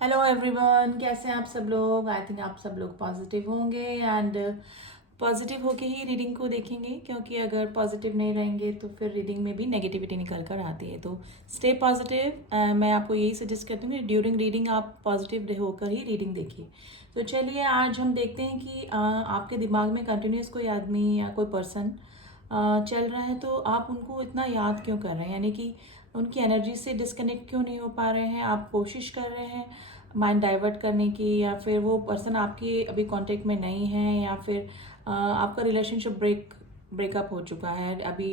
Hello everyone, कैसे हैं आप सब लोग। आई थिंक आप सब लोग पॉजिटिव होंगे एंड पॉजिटिव होके ही रीडिंग को देखेंगे, क्योंकि अगर पॉजिटिव नहीं रहेंगे तो फिर रीडिंग में भी नेगेटिविटी निकल कर आती है। तो स्टे पॉजिटिव। मैं आपको यही सजेस्ट करती हूँ कि ड्यूरिंग रीडिंग आप पॉजिटिव होकर ही रीडिंग देखिए। तो चलिए आज हम देखते हैं कि आपके दिमाग में कंटिन्यूस कोई आदमी या कोई पर्सन चल रहा है, तो आप उनको इतना याद क्यों कर रहे हैं, यानी कि उनकी एनर्जी से डिस्कनेक्ट क्यों नहीं हो पा रहे हैं। आप कोशिश कर रहे हैं माइंड डाइवर्ट करने की, या फिर वो पर्सन आपके अभी कांटेक्ट में नहीं है, या फिर आपका रिलेशनशिप ब्रेकअप हो चुका है अभी।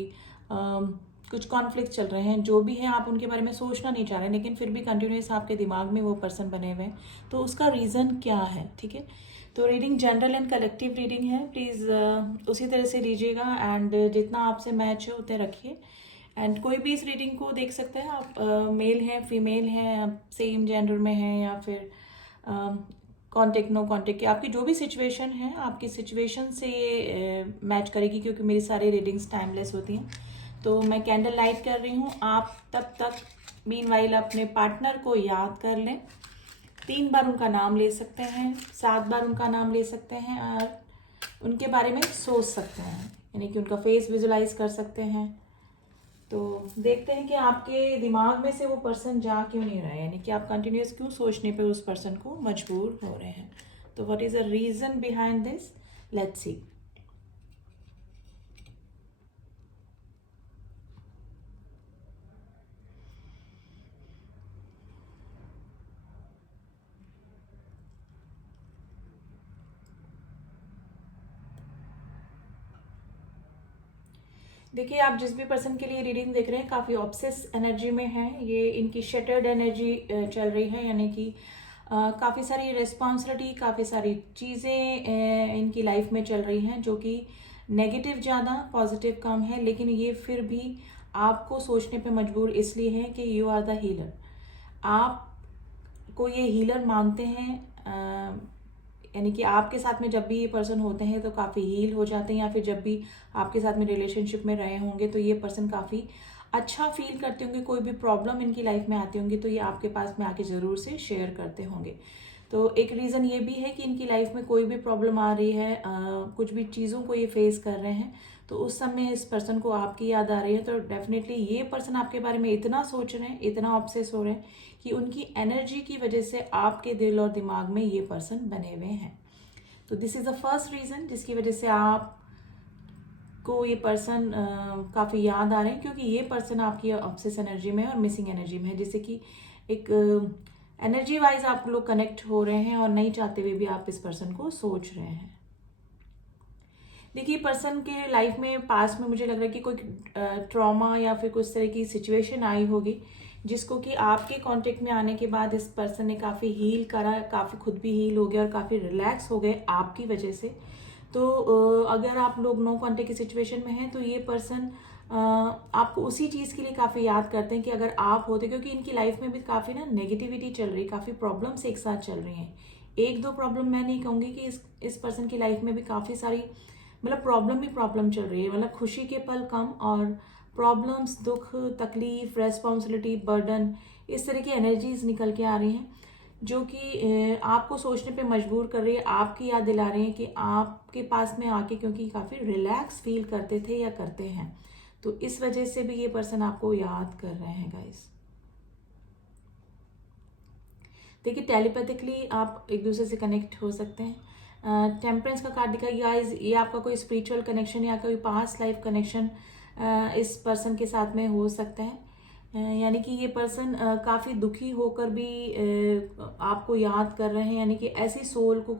कुछ कॉन्फ्लिक्ट चल रहे हैं, जो भी है आप उनके बारे में सोचना नहीं चाह रहे, लेकिन फिर भी कंटिन्यूस आपके दिमाग में वो पर्सन बने हुए हैं। तो उसका रीज़न क्या है, ठीक है। तो reading general and collective reading है, प्लीज़ उसी तरह से लीजिएगा एंड जितना आपसे मैच है उतने रखिए। एंड कोई भी इस रीडिंग को देख सकते हैं आप, मेल हैं, फीमेल हैं, सेम जेंडर में हैं, या फिर कांटेक्ट नो कांटेक्ट की आपकी जो भी सिचुएशन है, आपकी सिचुएशन से ये मैच करेगी, क्योंकि मेरी सारी रीडिंग्स टाइमलेस होती हैं। तो मैं कैंडल लाइट कर रही हूँ, आप तब तक मीनवाइल अपने पार्टनर को याद कर लें। 3 बार उनका नाम ले सकते हैं, 7 बार उनका नाम ले सकते हैं, और उनके बारे में सोच सकते हैं, यानी कि उनका फेस विजुलाइज कर सकते हैं। तो देखते हैं कि आपके दिमाग में से वो पर्सन जा क्यों नहीं रहा है, यानी कि आप कंटिन्यूस क्यों सोचने पे उस पर्सन को मजबूर हो रहे हैं। तो what is the reason behind this, let's see. देखिए, आप जिस भी पर्सन के लिए रीडिंग देख रहे हैं काफ़ी ऑब्सेस एनर्जी में है, ये इनकी शटर्ड एनर्जी चल रही है, यानी कि काफ़ी सारी रिस्पॉन्सिबिलिटी, काफ़ी सारी चीज़ें इनकी लाइफ में चल रही हैं, जो कि नेगेटिव ज़्यादा पॉजिटिव कम है। लेकिन ये फिर भी आपको सोचने पे मजबूर इसलिए है कि यू आर द हीलर। आप को ये हीलर मानते हैं, यानी कि आपके साथ में जब भी ये पर्सन होते हैं तो काफ़ी हील हो जाते हैं, या फिर जब भी आपके साथ में रिलेशनशिप में रहे होंगे तो ये पर्सन काफ़ी अच्छा फील करते होंगे। कोई भी प्रॉब्लम इनकी लाइफ में आती होंगी तो ये आपके पास में आके ज़रूर से शेयर करते होंगे। तो एक रीज़न ये भी है कि इनकी लाइफ में कोई भी प्रॉब्लम आ रही है, कुछ भी चीज़ों को ये फेस कर रहे हैं, तो उस समय इस पर्सन को आपकी याद आ रही है। तो डेफिनेटली ये पर्सन आपके बारे में इतना सोच रहे हैं, इतना ऑब्सेस हो रहे हैं कि उनकी एनर्जी की वजह से आपके दिल और दिमाग में ये पर्सन बने हुए हैं। तो this is the first reason जिसकी वजह से आप को ये पर्सन काफ़ी याद आ रहे हैं, क्योंकि ये पर्सन आपकी ऑब्सेस एनर्जी में है और मिसिंग एनर्जी में है, जिससे कि एक एनर्जी वाइज आप लोग कनेक्ट हो रहे हैं और नहीं चाहते हुए भी आप इस पर्सन को सोच रहे हैं। देखिए, पर्सन के लाइफ में पास्ट में मुझे लग रहा है कि कोई ट्रॉमा या फिर कुछ तरह की सिचुएशन आई होगी, जिसको कि आपके कांटेक्ट में आने के बाद इस पर्सन ने काफ़ी हील करा, काफ़ी खुद भी हील हो गया और काफ़ी रिलैक्स हो गए आपकी वजह से। तो अगर आप लोग नो कांटेक्ट की सिचुएशन में हैं तो ये पर्सन आपको उसी चीज़ के लिए काफ़ी याद करते हैं कि अगर आप होते, क्योंकि इनकी लाइफ में भी काफ़ी ना नेगेटिविटी चल रही है, काफ़ी प्रॉब्लम्स एक साथ चल रही हैं। एक दो प्रॉब्लम मैं नहीं कहूँगी कि इस पर्सन की लाइफ में भी काफ़ी सारी, मतलब प्रॉब्लम ही प्रॉब्लम चल रही है, मतलब खुशी के पल कम और प्रॉब्लम्स, दुख, तकलीफ, रेस्पॉन्सिबिलिटी, बर्डन, इस तरह की एनर्जीज निकल के आ रही हैं, जो कि आपको सोचने पे मजबूर कर रही है, आपकी याद दिला रही है कि आपके पास में आके क्योंकि काफ़ी रिलैक्स फील करते थे या करते हैं, तो इस वजह से भी ये पर्सन आपको याद कर रहे हैं गाइस। देखिए, टेलीपैथिकली आप एक दूसरे से कनेक्ट हो सकते हैं। टेम्परेंस का कार्ड दिखाई गाइस, ये आपका कोई स्पिरिचुअल कनेक्शन या कोई पास्ट लाइफ कनेक्शन इस पर्सन के साथ में हो सकता है। यानी कि ये पर्सन काफ़ी दुखी होकर भी आपको याद कर रहे हैं, यानी कि ऐसी सोल को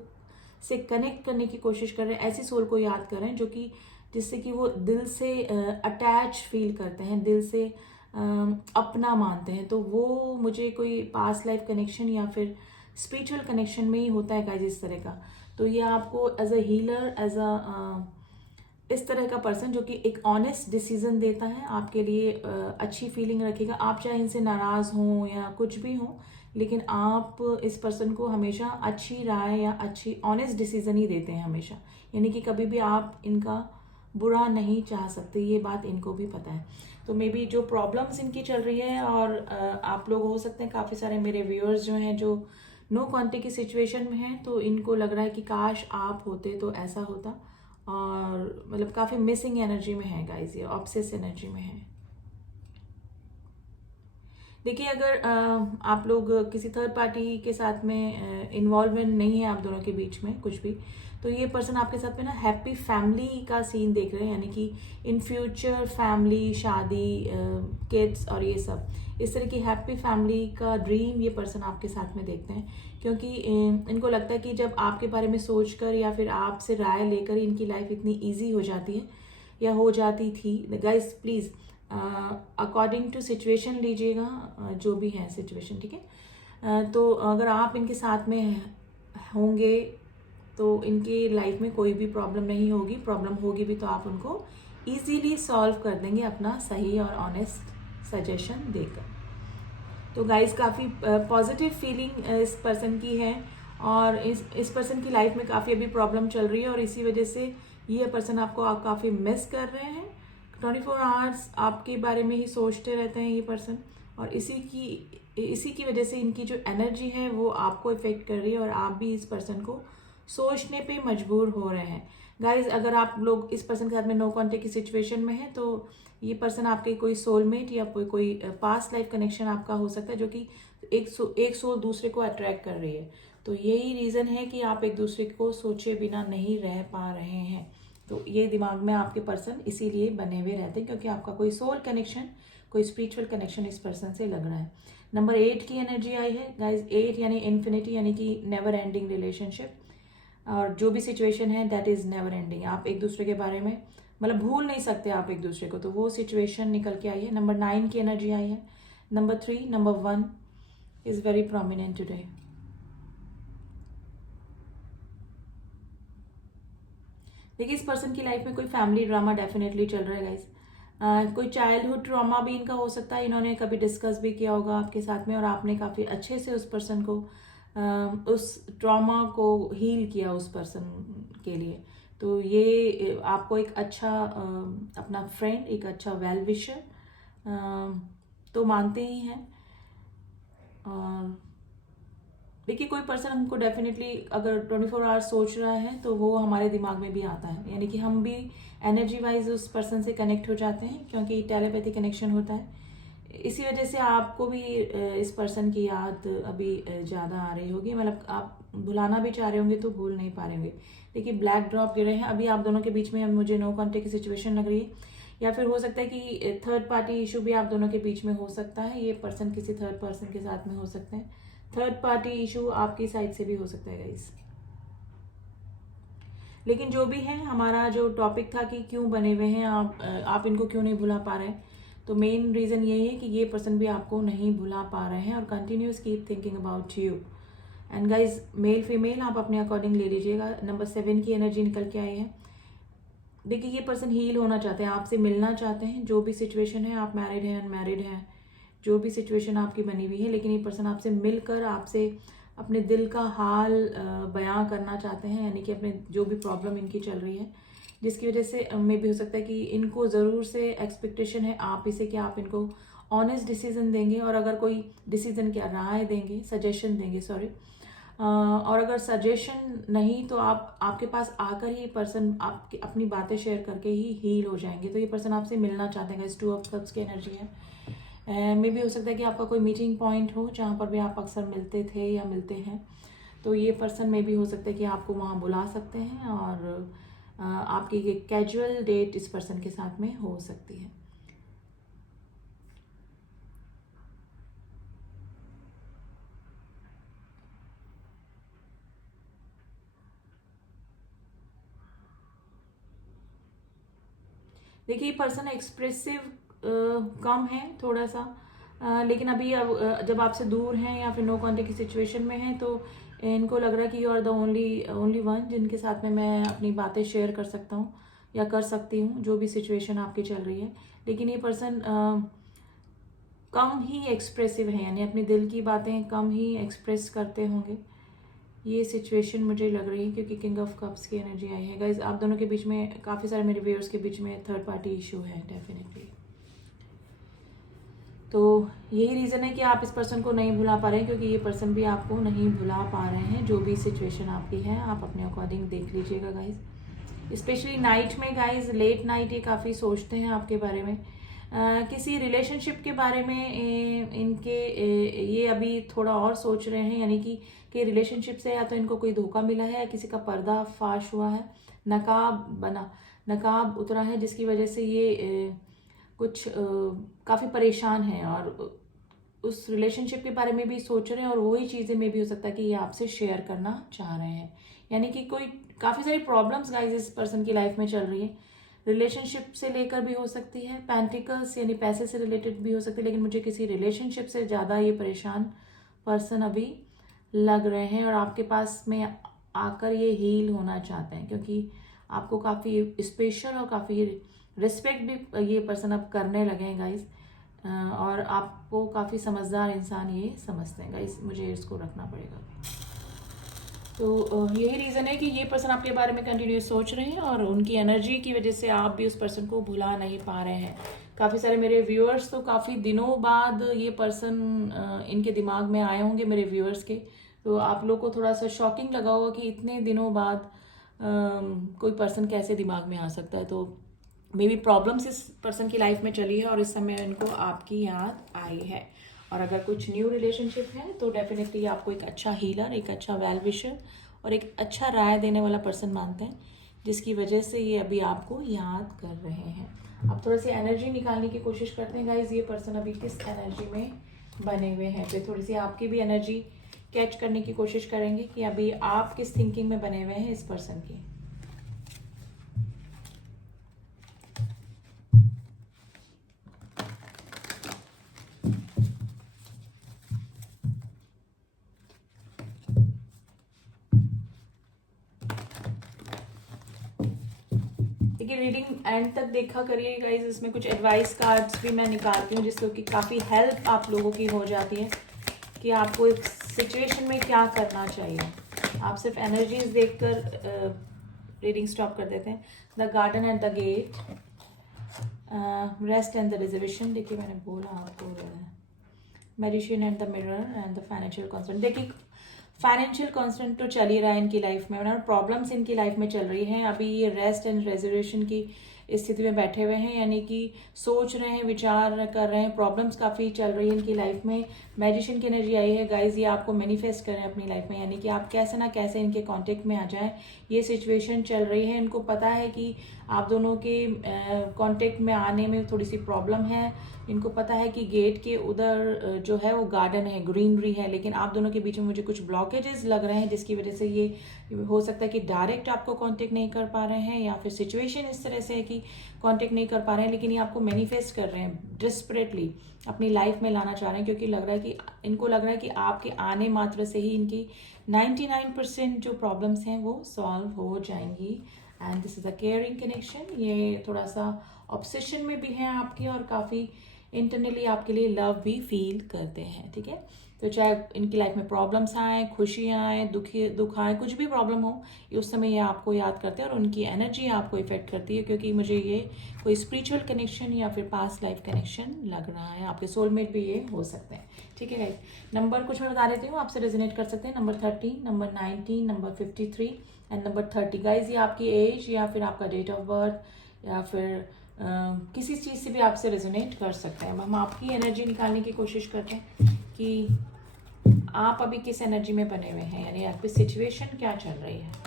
से कनेक्ट करने की कोशिश कर रहे हैं, ऐसी सोल को याद कर रहे हैं जो कि जिससे कि वो दिल से अटैच फील करते हैं, दिल से अपना मानते हैं। तो वो मुझे कोई पास्ट लाइफ कनेक्शन या फिर स्पिरिचुअल कनेक्शन में ही होता है गाइस इस तरह का। तो ये आपको as a healer, as a इस तरह का पर्सन जो कि एक ऑनेस्ट डिसीजन देता है आपके लिए, अच्छी फीलिंग रखेगा। आप चाहे इनसे नाराज हों या कुछ भी हो, लेकिन आप इस पर्सन को हमेशा अच्छी राय या अच्छी ऑनेस्ट डिसीजन ही देते हैं हमेशा, यानी कि कभी भी आप इनका बुरा नहीं चाह सकते, ये बात इनको भी पता है। तो मे बी जो प्रॉब्लम्स इनकी चल रही है, और आप लोग हो सकते हैं काफ़ी सारे मेरे व्यूअर्स जो हैं जो नो कांटेक्ट की सिचुएशन में है, तो इनको लग रहा है कि काश आप होते तो ऐसा होता, और मतलब काफ़ी मिसिंग एनर्जी में है गाइज, ये ऑब्सेस एनर्जी में है। देखिए, अगर आप लोग किसी थर्ड पार्टी के साथ में इन्वॉल्वमेंट नहीं है आप दोनों के बीच में कुछ भी, तो ये पर्सन आपके साथ में ना हैप्पी फैमिली का सीन देख रहे हैं, यानी कि इन फ्यूचर फैमिली, शादी, किड्स और ये सब, इस तरह की हैप्पी फैमिली का ड्रीम ये पर्सन आपके साथ में देखते हैं। क्योंकि इनको लगता है कि जब आपके बारे में सोचकर या फिर आपसे राय लेकर इनकी लाइफ इतनी ईजी हो जाती है या हो जाती थी। Guys please according to situation लीजिएगा, जो भी है सिचुएशन, ठीक है। तो अगर आप इनके साथ में होंगे तो इनकी लाइफ में कोई भी प्रॉब्लम नहीं होगी, प्रॉब्लम होगी भी तो आप उनको इजीली सॉल्व कर देंगे अपना सही और ऑनेस्ट सजेशन देकर। तो गाइस काफ़ी पॉजिटिव फीलिंग इस पर्सन की है, और इस पर्सन की लाइफ में काफ़ी अभी प्रॉब्लम चल रही है, और इसी वजह से ये पर्सन आपको आप काफ़ी मिस कर रहे हैं। 24 आवर्स आपके बारे में ही सोचते रहते हैं ये पर्सन, और इसी की वजह से इनकी जो एनर्जी है वो आपको इफेक्ट कर रही है, और आप भी इस पर्सन को सोचने पे मजबूर हो रहे हैं। गाइज, अगर आप लोग इस पर्सन के साथ में नो कॉन्टेक्ट की सिचुएशन में है, तो ये पर्सन आपके कोई सोलमेट या कोई पास्ट लाइफ कनेक्शन आपका हो सकता है, जो कि एक सोल दूसरे को अट्रैक्ट कर रही है। तो यही रीज़न है कि आप एक दूसरे को सोचे बिना नहीं रह पा रहे हैं। तो ये दिमाग में आपके पर्सन इसीलिए बने हुए रहते हैं, क्योंकि आपका कोई सोल कनेक्शन, कोई स्पिरिचुअल कनेक्शन इस पर्सन से लग रहा है। नंबर 8 की एनर्जी आई है गाइज। 8 यानी इन्फिनिटी, यानी कि नेवर एंडिंग रिलेशनशिप, और जो भी सिचुएशन है दैट इज नेवर एंडिंग। आप एक दूसरे के बारे में मतलब भूल नहीं सकते आप एक दूसरे को, तो वो सिचुएशन निकल के आई है। नंबर 9 की एनर्जी आई है। Number 3, number 1 is very prominent today. देखिए, इस पर्सन की लाइफ में कोई फैमिली ड्रामा डेफिनेटली चल रहा है गाइज। कोई चाइल्डहुड ट्रॉमा भी इनका हो सकता है, इन्होंने कभी डिस्कस भी किया होगा आपके साथ में, और आपने काफ़ी अच्छे से उस पर्सन को उस ट्रॉमा को हील किया उस पर्सन के लिए। तो ये आपको एक अच्छा अपना फ्रेंड, एक अच्छा वेल विशर तो मानते ही हैं। और देखिए, कोई पर्सन हमको डेफिनेटली अगर 24 आवर्स सोच रहा है तो वो हमारे दिमाग में भी आता है, यानी कि हम भी एनर्जी वाइज उस पर्सन से कनेक्ट हो जाते हैं, क्योंकि टेलीपैथी कनेक्शन होता है। इसी वजह से आपको भी इस पर्सन की याद अभी ज़्यादा आ रही होगी, मतलब आप भुलाना भी चाह रहे होंगे तो भूल नहीं पा रहे होंगे। देखिए, ब्लैक ड्रॉप गिरे हैं अभी आप दोनों के बीच में, मुझे नो कॉन्टेक्ट की सिचुएशन लग रही है, या फिर हो सकता है कि थर्ड पार्टी इशू भी आप दोनों के बीच में हो सकता है। ये पर्सन किसी थर्ड पर्सन के साथ में हो सकते हैं, थर्ड पार्टी इशू आपकी साइड से भी हो सकता है गाइस। लेकिन जो भी है, हमारा जो टॉपिक था कि क्यों बने हुए हैं आप इनको क्यों नहीं भुला पा रहे हैं, तो मेन रीज़न यही है कि ये पर्सन भी आपको नहीं भुला पा रहे हैं, और continuous keep thinking about you. And guys, male female आप अपने अकॉर्डिंग ले लीजिएगा। नंबर 7 की एनर्जी निकल के आई है। देखिए, ये पर्सन हील होना चाहते हैं, आपसे मिलना चाहते हैं, जो भी सिचुएशन है, आप मैरिड हैं, अनमैरिड हैं, जो भी सिचुएशन आपकी बनी हुई है, लेकिन ये पर्सन आपसे मिलकर आपसे अपने दिल का हाल बयां करना चाहते हैं, यानी कि अपने जो भी प्रॉब्लम इनकी चल रही है, जिसकी वजह से मे भी हो सकता है कि इनको ज़रूर से एक्सपेक्टेशन है आप इसे कि आप इनको ऑनेस्ट डिसीजन देंगे, और अगर कोई डिसीजन क्या राय देंगे, सजेशन देंगे, सॉरी, और अगर सजेशन नहीं तो आपके पास आकर ही पर्सन आपकी अपनी बातें शेयर करके ही हील हो जाएंगे। तो ये पर्सन आपसे मिलना चाहते हैं। 2 ऑफ कप्स की एनर्जी है। मे भी हो सकता है कि आपका कोई मीटिंग पॉइंट हो जहाँ पर भी आप अक्सर मिलते थे या मिलते हैं, तो ये पर्सन में भी हो सकता है कि आपको वहाँ बुला सकते हैं, और आपकी एक कैजुअल डेट इस पर्सन के साथ में हो सकती है। देखिए, पर्सन एक्सप्रेसिव कम है थोड़ा सा, लेकिन अभी जब आपसे दूर हैं या फिर नो कॉन्टेक्ट की सिचुएशन में हैं, तो इनको लग रहा है कि you are the only one जिनके साथ में मैं अपनी बातें शेयर कर सकता हूँ या कर सकती हूँ, जो भी सिचुएशन आपकी चल रही है। लेकिन ये पर्सन कम ही एक्सप्रेसिव है, यानी अपने दिल की बातें कम ही एक्सप्रेस करते होंगे, ये सिचुएशन मुझे लग रही है, क्योंकि किंग ऑफ कप्स की एनर्जी आई है। गाइज, आप दोनों के बीच में, काफ़ी सारे मेरे व्यूअर्स के बीच में थर्ड पार्टी इशू है डेफिनेटली। तो यही रीज़न है कि आप इस पर्सन को नहीं भुला पा रहे हैं, क्योंकि ये पर्सन भी आपको नहीं भुला पा रहे हैं। जो भी सिचुएशन आपकी है आप अपने अकॉर्डिंग देख लीजिएगा गाइज। स्पेशली नाइट में गाइज, लेट नाइट ये काफ़ी सोचते हैं आपके बारे में। किसी रिलेशनशिप के बारे में ये अभी थोड़ा और सोच रहे हैं, यानी कि रिलेशनशिप से या तो इनको कोई धोखा मिला है या किसी का पर्दा फाश हुआ है, नकाब उतरा है, जिसकी वजह से ये कुछ काफ़ी परेशान हैं और उस रिलेशनशिप के बारे में भी सोच रहे हैं, और वही चीज़ें में भी हो सकता है कि ये आपसे शेयर करना चाह रहे हैं। यानी कि कोई काफ़ी सारी प्रॉब्लम्स गाइस इस पर्सन की लाइफ में चल रही है। रिलेशनशिप से लेकर भी हो सकती है, पेंटिकल्स यानी पैसे से रिलेटेड भी हो सकती है, लेकिन मुझे किसी रिलेशनशिप से ज़्यादा ये परेशान पर्सन अभी लग रहे हैं, और आपके पास में आकर ये हील होना चाहते हैं, क्योंकि आपको काफ़ी स्पेशल और काफ़ी रिस्पेक्ट भी ये पर्सन अब करने लगे हैं गाइस, और आपको काफ़ी समझदार इंसान ये समझते हैं गाइस। मुझे इसको रखना पड़ेगा। तो यही रीज़न है कि ये पर्सन आपके बारे में कंटिन्यूस सोच रहे हैं, और उनकी एनर्जी की वजह से आप भी उस पर्सन को भुला नहीं पा रहे हैं। काफ़ी सारे मेरे व्यूअर्स तो काफ़ी दिनों बाद ये पर्सन इनके दिमाग में आए होंगे, मेरे व्यूअर्स के। तो आप लोग को थोड़ा सा शॉकिंग लगा होगा कि इतने दिनों बाद कोई पर्सन कैसे दिमाग में आ सकता है। तो मे बी प्रॉब्लम्स इस पर्सन की लाइफ में चली है और इस समय इनको आपकी याद आई है। और अगर कुछ न्यू रिलेशनशिप है तो डेफिनेटली आपको एक अच्छा हीलर, एक अच्छा वेल विशर और एक अच्छा राय देने वाला पर्सन मानते हैं, जिसकी वजह से ये अभी आपको याद कर रहे हैं। आप थोड़ा सी एनर्जी निकालने की कोशिश करते हैं गाइज, ये पर्सन अभी किस एनर्जी में बने हुए हैं। फिर थोड़ी सी आपकी भी एनर्जी कैच करने की कोशिश करेंगे कि अभी आप किस थिंकिंग में बने हुए हैं इस पर्सन की। देखिए, रीडिंग एंड तक देखा करिए गाइज। इसमें कुछ एडवाइस कार्ड्स भी मैं निकालती हूँ, जिससे कि काफ़ी हेल्प आप लोगों की हो जाती है कि आपको एक सिचुएशन में क्या करना चाहिए। आप सिर्फ एनर्जीज देखकर रीडिंग स्टॉप कर देते हैं। The garden and the gate, rest and the reservation. देखिए, मैंने बोला आपको, medicine and the mirror and the financial constant. देखिए, फाइनेंशियल कॉन्स्टेंट तो चल ही रहा है इनकी लाइफ में, और प्रॉब्लम्स इनकी लाइफ में चल रही हैं। अभी ये रेस्ट एंड रेजोल्यूशन की स्थिति में बैठे हुए हैं, यानी कि सोच रहे हैं, विचार कर रहे हैं। प्रॉब्लम्स काफ़ी चल रही है इनकी लाइफ में। मैजिशियन की एनर्जी आई है गाइज, ये आपको मैनिफेस्ट करें अपनी लाइफ में, यानी कि आप कैसे ना कैसे इनके कांटेक्ट में आ जाएं। ये सिचुएशन चल रही है, इनको पता है कि आप दोनों के कांटेक्ट में आने में थोड़ी सी प्रॉब्लम है। इनको पता है कि गेट के उधर जो है वो गार्डन है, ग्रीनरी है, लेकिन आप दोनों के बीच में मुझे कुछ ब्लॉकेजेस लग रहे हैं, जिसकी वजह से ये हो सकता है कि डायरेक्ट आपको कांटेक्ट नहीं कर पा रहे हैं, या फिर सिचुएशन इस तरह से है कि कांटेक्ट नहीं कर पा रहे हैं, लेकिन ये आपको मैनिफेस्ट कर रहे हैं, डिस्परेटली अपनी लाइफ में लाना चाह रहे हैं, क्योंकि लग रहा है कि इनको लग रहा है कि आपके आने मात्र से ही इनकी 99% जो प्रॉब्लम्स हैं वो सॉल्व हो जाएंगी। And this is a caring connection. ये थोड़ा सा ऑब्सेशन में भी है आपकी, और काफ़ी इंटरनली आपके लिए लव भी फील करते हैं, ठीक है। तो चाहे इनकी लाइफ में प्रॉब्लम्स आए, खुशियाँ आए, दुख आए, कुछ भी प्रॉब्लम हो, उस समय ये आपको याद करते हैं और उनकी एनर्जी आपको इफेक्ट करती है, क्योंकि मुझे ये कोई स्पिरिचुअल कनेक्शन या फिर पास्ट लाइफ कनेक्शन लग रहा है। आपके सोलमेट भी ये हो सकते हैं, ठीक है गाइस। नंबर कुछ मैं बता देती हूँ, आपसे रेजोनेट कर सकते हैं। Number 13, number 19, number 53 and number 30। Guys, ये आपकी एज या फिर आपका डेट ऑफ बर्थ या फिर किसी चीज़ से भी आपसे रेजोनेट कर सकते हैं। हम आपकी एनर्जी निकालने की कोशिश करते हैं कि आप अभी किस एनर्जी में बने हुए हैं, यानी आपकी सिचुएशन क्या चल रही है।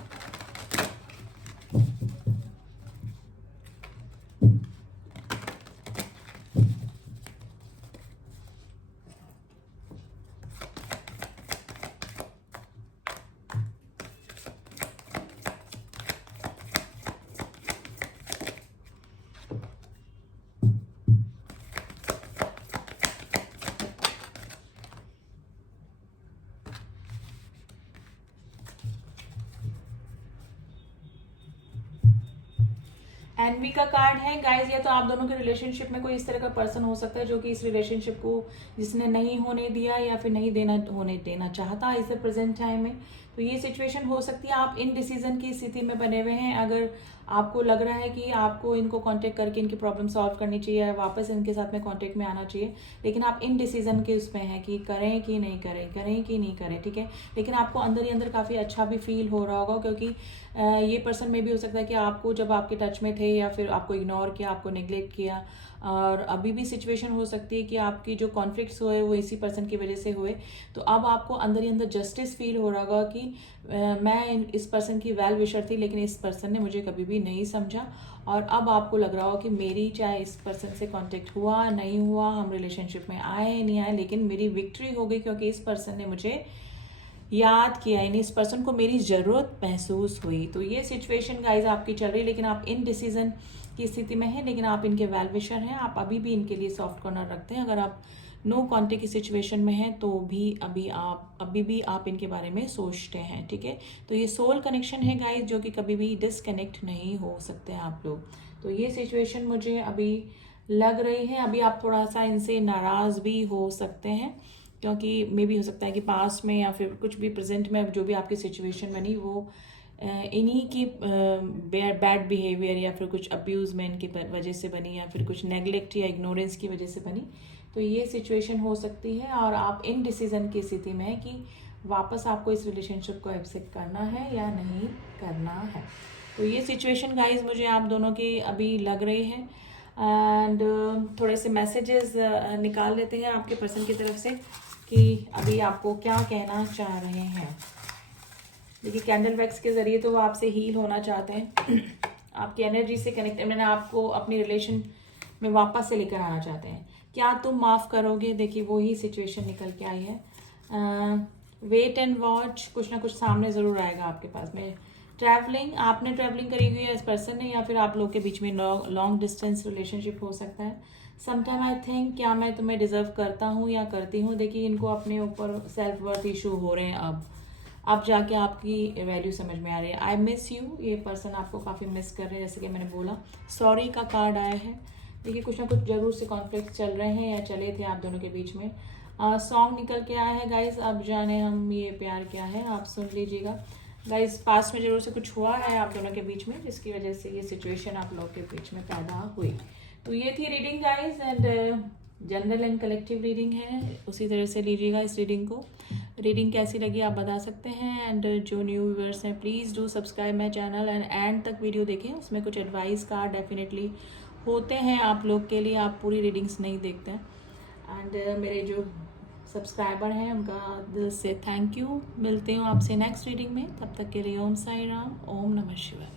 एनवी का कार्ड है गाइज, या तो आप दोनों के रिलेशनशिप में कोई इस तरह का पर्सन हो सकता है जो कि इस रिलेशनशिप को जिसने नहीं होने दिया या फिर नहीं होने देना चाहता इस प्रेजेंट टाइम में। तो ये सिचुएशन हो सकती है, आप इन डिसीजन की स्थिति में बने हुए हैं। अगर आपको लग रहा है कि आपको इनको कांटेक्ट करके इनकी प्रॉब्लम सॉल्व करनी चाहिए या वापस इनके साथ में कांटेक्ट में आना चाहिए, लेकिन आप इन डिसीजन के उसमें हैं कि करें कि नहीं करें, करें कि नहीं करें, ठीक है। लेकिन आपको अंदर ही अंदर काफ़ी अच्छा भी फील हो रहा होगा, क्योंकि ये पर्सन में भी हो सकता है कि आपको जब आपके टच में थे या फिर आपको इग्नोर किया, आपको नेग्लेक्ट किया, और अभी भी सिचुएशन हो सकती है कि आपकी जो कॉन्फ्लिक्ट्स हुए वो इसी पर्सन की वजह से हुए। तो अब आपको अंदर ही अंदर जस्टिस फील हो रहा होगा कि मैं इस पर्सन की वेल विशर थी, लेकिन इस पर्सन ने मुझे कभी भी नहीं समझा, और अब आपको लग रहा हो कि मेरी चाहे इस पर्सन से कांटेक्ट हुआ नहीं हुआ, हम रिलेशनशिप में आए नहीं आए, लेकिन मेरी विक्ट्री हो गई, क्योंकि इस पर्सन ने मुझे याद किया, यानी इस पर्सन को मेरी ज़रूरत महसूस हुई। तो ये सिचुएशन गाइज आपकी चल रही है, लेकिन आप इन डिसीजन की स्थिति में हैं, लेकिन आप इनके वेल विशर हैं, आप अभी भी इनके लिए सॉफ्ट कॉर्नर रखते हैं। अगर आप नो कॉन्टेक्ट की सिचुएशन में हैं तो भी अभी भी आप इनके बारे में सोचते हैं, ठीक है। तो ये सोल कनेक्शन है गाइज, जो कि कभी भी डिसकनेक्ट नहीं हो सकते हैं आप लोग। तो ये सिचुएशन मुझे अभी लग रही है। अभी आप थोड़ा सा इनसे नाराज़ भी हो सकते हैं, क्योंकि मे भी हो सकता है कि पास्ट में या फिर कुछ भी प्रेजेंट में जो भी आपकी सिचुएशन बनी वो इन्हीं की बैड बिहेवियर या फिर कुछ अब्यूज़मेंट की वजह से बनी, या फिर कुछ नेगलेक्ट या इग्नोरेंस की वजह से बनी। तो ये सिचुएशन हो सकती है, और आप इन डिसीजन की स्थिति में है कि वापस आपको इस रिलेशनशिप को एक्सेप्ट करना है या नहीं करना है। तो ये सिचुएशन गाइज मुझे आप दोनों की अभी लग रही है। एंड थोड़े से मैसेजेस निकाल लेते हैं आपके पर्सन की तरफ से कि अभी आपको क्या कहना चाह रहे हैं। देखिए, कैंडल वैक्स के ज़रिए तो वो आपसे हील होना चाहते हैं, आपकी एनर्जी से कनेक्ट, मैंने आपको अपनी रिलेशन में वापस से लेकर आना चाहते हैं। क्या तुम माफ़ करोगे? देखिए, वही सिचुएशन निकल के आई है। वेट एंड वॉच, कुछ ना कुछ सामने ज़रूर आएगा आपके पास में। ट्रैवलिंग, आपने ट्रैवलिंग करी हुई है इस पर्सन ने, या फिर आप लोग के बीच में लॉन्ग डिस्टेंस रिलेशनशिप हो सकता है। समटाइम आई थिंक, क्या मैं तुम्हें डिजर्व करता हूँ या करती हूँ। देखिए, इनको अपने ऊपर सेल्फ वर्थ इशू हो रहे हैं। अब जाके आपकी वैल्यू समझ में आ रही है। आई मिस यू, ये पर्सन आपको काफ़ी मिस कर रहे हैं, जैसे कि मैंने बोला। सॉरी का कार्ड आया है। देखिए, कुछ ना कुछ जरूर से कॉन्फ्लिक्ट चल रहे हैं या चले थे आप दोनों के बीच में। सॉन्ग निकल के आया है गाइज, अब जाने हम ये प्यार क्या है, आप सुन लीजिएगा गाइज। पास्ट में जरूर से कुछ हुआ है आप दोनों के बीच में, जिसकी वजह से ये सिचुएशन आप लोग के बीच में पैदा हुई। तो ये थी reading guys, and general and collective reading है, उसी तरह से लीजिएगा इस रीडिंग को। रीडिंग कैसी लगी आप बता सकते हैं। एंड जो न्यू व्यूअर्स हैं, please do subscribe my channel and and तक वीडियो देखें, उसमें कुछ एडवाइस कार्ड डेफिनेटली होते हैं आप लोग के लिए, आप पूरी रीडिंग्स नहीं देखते हैं। एंड मेरे जो सब्सक्राइबर हैं उनका दिल से थैंक यू। मिलते हूँ आपसे नेक्स्ट रीडिंग में, तब तक के लिए ओम साई राम, ओम नमः शिवाय।